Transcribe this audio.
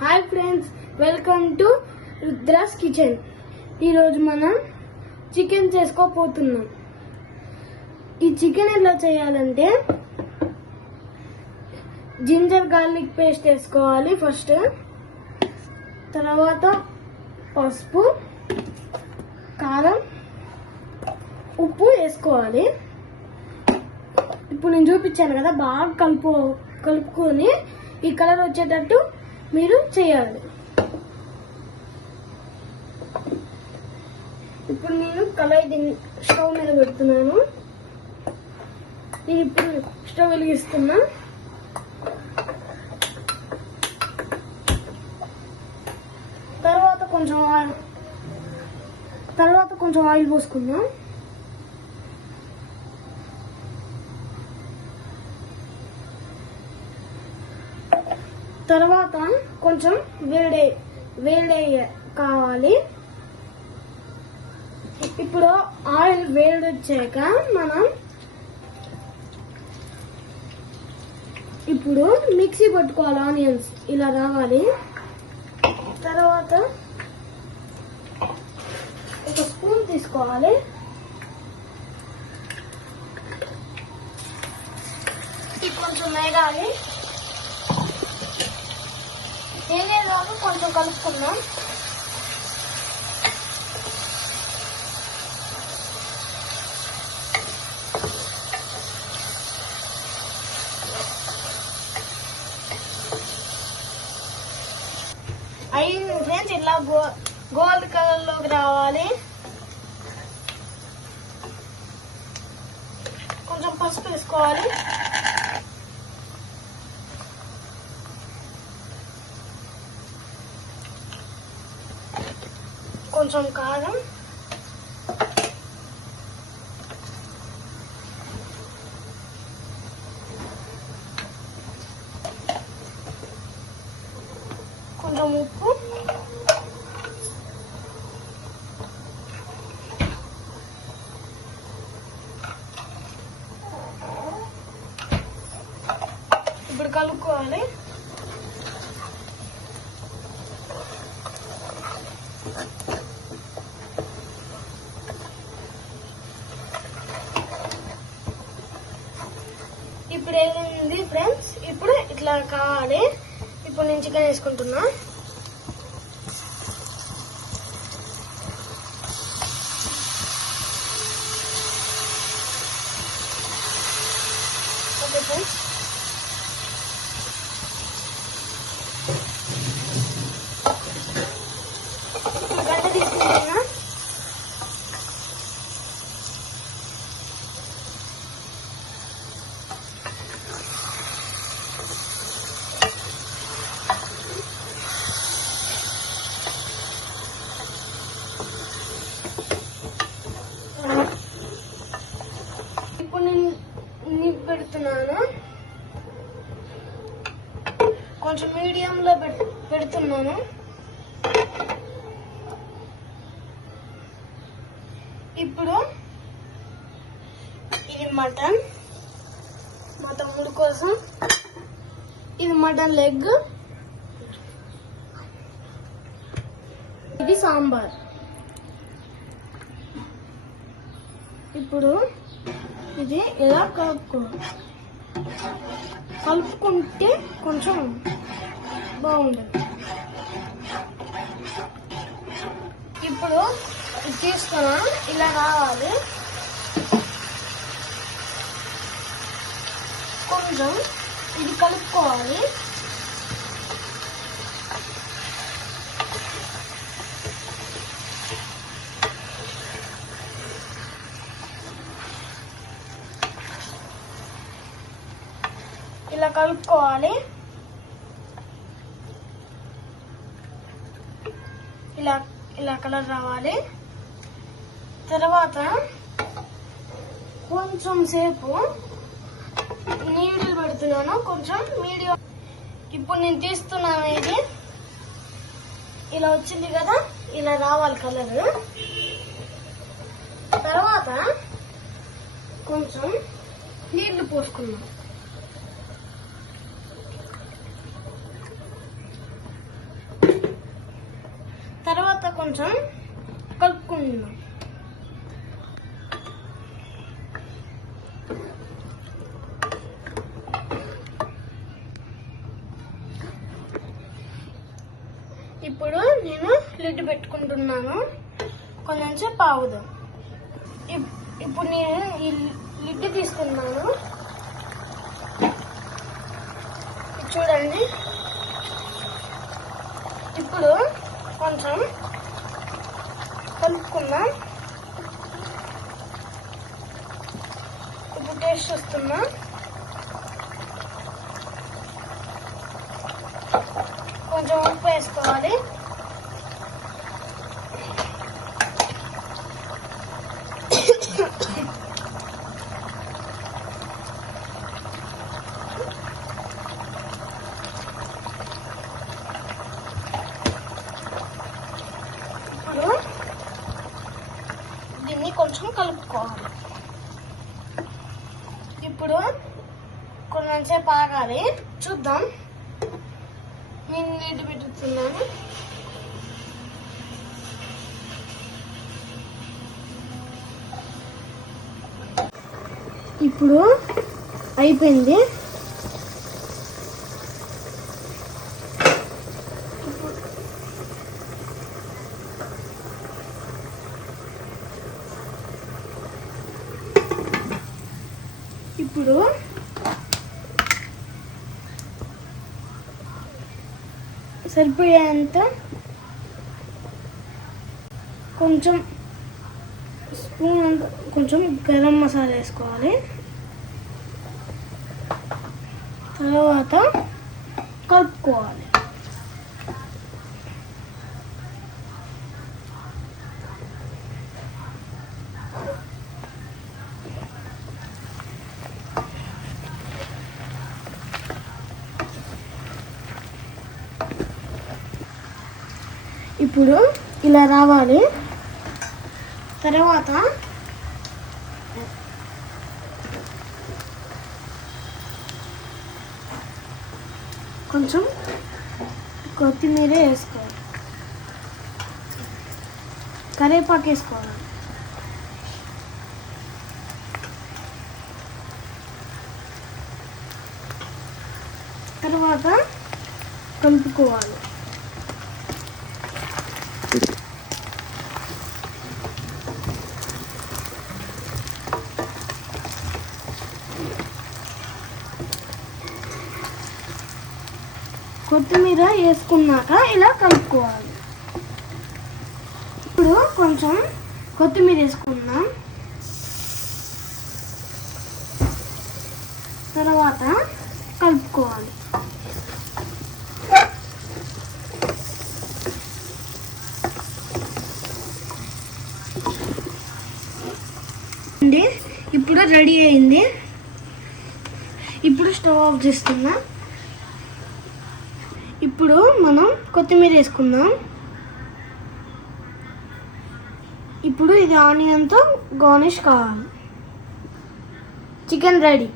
Hi friends, welcome to Rudras kitchen. ఈరోజు మనం chicken చేసుకోపోతున్నాం. ఈ చికెన్ ఎలా చేయాలంటే జింజర్ గార్లిక్ పేస్ట్ వేసుకోవాలి ఫస్ట్. తర్వాత పసుపు, కారం, ఉప్పు వేసుకోవాలి. ఇప్పుడు నేను చూపించాను కదా, బాగా కలుపుకొని ఈ కలర్ వచ్చేటట్టు మీరు చేయాలి. ఇప్పుడు నేను కళాయి స్టవ్ మీద పెడుతున్నాను. నేను ఇప్పుడు స్టవ్ వెలిగిస్తున్నా. తర్వాత కొంచెం ఆయిల్ పోసుకుందాం. తర్వాత కొంచెం వేడి కావాలి. ఇప్పుడు ఆయిల్ వేడొచ్చాక మనం ఇప్పుడు మిక్సీ పట్టుకోవాలి. ఆనియన్స్ ఇలా రావాలి. తర్వాత ఒక స్పూన్ తీసుకోవాలి. ఇది కొంచెం వేగాలి. వేగేదాకా కొంచెం కలుపుకుందాం. అయింది ఫ్రెండ్స్, ఇలా గోల్డ్ కలర్ లోకి రావాలి. కొంచెం పసుపు వేసుకోవాలి. కొంచెం కారం, కొంచెం ఉప్పు, ఇప్పుడు కలుపుకోవాలి. ఇప్పుడు ఏమైంది ఫ్రెండ్స్, ఇప్పుడు ఇట్లా కావాలి. ఇప్పుడు నేను చికెన్ వేసుకుంటున్నా. ఓకే ఫ్రెండ్స్, గంట తీసుకుంటున్నా. ఇప్పుడు నేను పెడుతున్నాను. కొంచెం మీడియంలో పెడుతున్నాను. ఇప్పుడు ఇది మటన్, మా తమ్ముడు కోసం. ఇది మటన్ లెగ్. ఇది సాంబార్. ఇప్పుడు ఇది ఎలా కలుపుకుంటే కొంచెం బాగుంటుంది. ఇప్పుడు తీసుకున్నా ఇలా రావాలి. కొంచెం ఇది కలుపుకోవాలి. ఇలా కలుపుకోవాలి. ఇలా కలర్ రావాలి. తర్వాత కొంచెం సేపు నీళ్ళు పెడుతున్నాను, కొంచెం మీడియం. ఇప్పుడు నేను తీస్తున్నాను. ఇది ఇలా వచ్చింది కదా, ఇలా రావాలి కలర్. తర్వాత కొంచెం నీళ్లు పోసుకున్నాం. కొంచెం కలుపుకుంటున్నాం. ఇప్పుడు నేను లిడ్ పెట్టుకుంటున్నాను. కొంచెం సేపు ఆగుదాం. ఇప్పుడు నేను ఈ లిడ్ తీసుకున్నాను. చూడండి. ఇప్పుడు కొంచెం కలుపుకుందాం. ఇప్పుడు టేస్ట్ చూస్తున్నా. కొంచెం ఉప్పు వేసుకోవాలి. ఇప్పుడు దీన్ని కొంచెం కలుపుకోవాలి. ఇప్పుడు కొంచెం సేపు ఆగాలి. చూద్దాం. నేను లిడ్ పెట్టుతున్నాను. ఇప్పుడు అయిపోయింది. ఇప్పుడు సరిపోయేంత కొంచెం స్పూన్ అంత కొంచెం గరం మసాలా వేసుకోవాలి. తర్వాత కలుపుకోవాలి. ఇప్పుడు ఇలా రావాలి. తర్వాత కొంచెం కొత్తిమీర వేసుకోవాలి. కరివేపాకు వేసుకోవాలి. తర్వాత కలుపుకోవాలి. కొత్తిమీర వేసుకున్నాక ఇలా కలుపుకోవాలి. ఇప్పుడు కొంచెం కొత్తిమీర వేసుకుందాం. తర్వాత కలుపుకోవాలి. ఇప్పుడు రెడీ అయింది. ఇప్పుడు స్టవ్ ఆఫ్ చేస్తున్నా. ఇప్పుడు మనం కొత్తిమీర వేసుకుందాం. ఇప్పుడు ఇది ఆనియన్తో గార్నిష్ కావాలి. Chicken ready.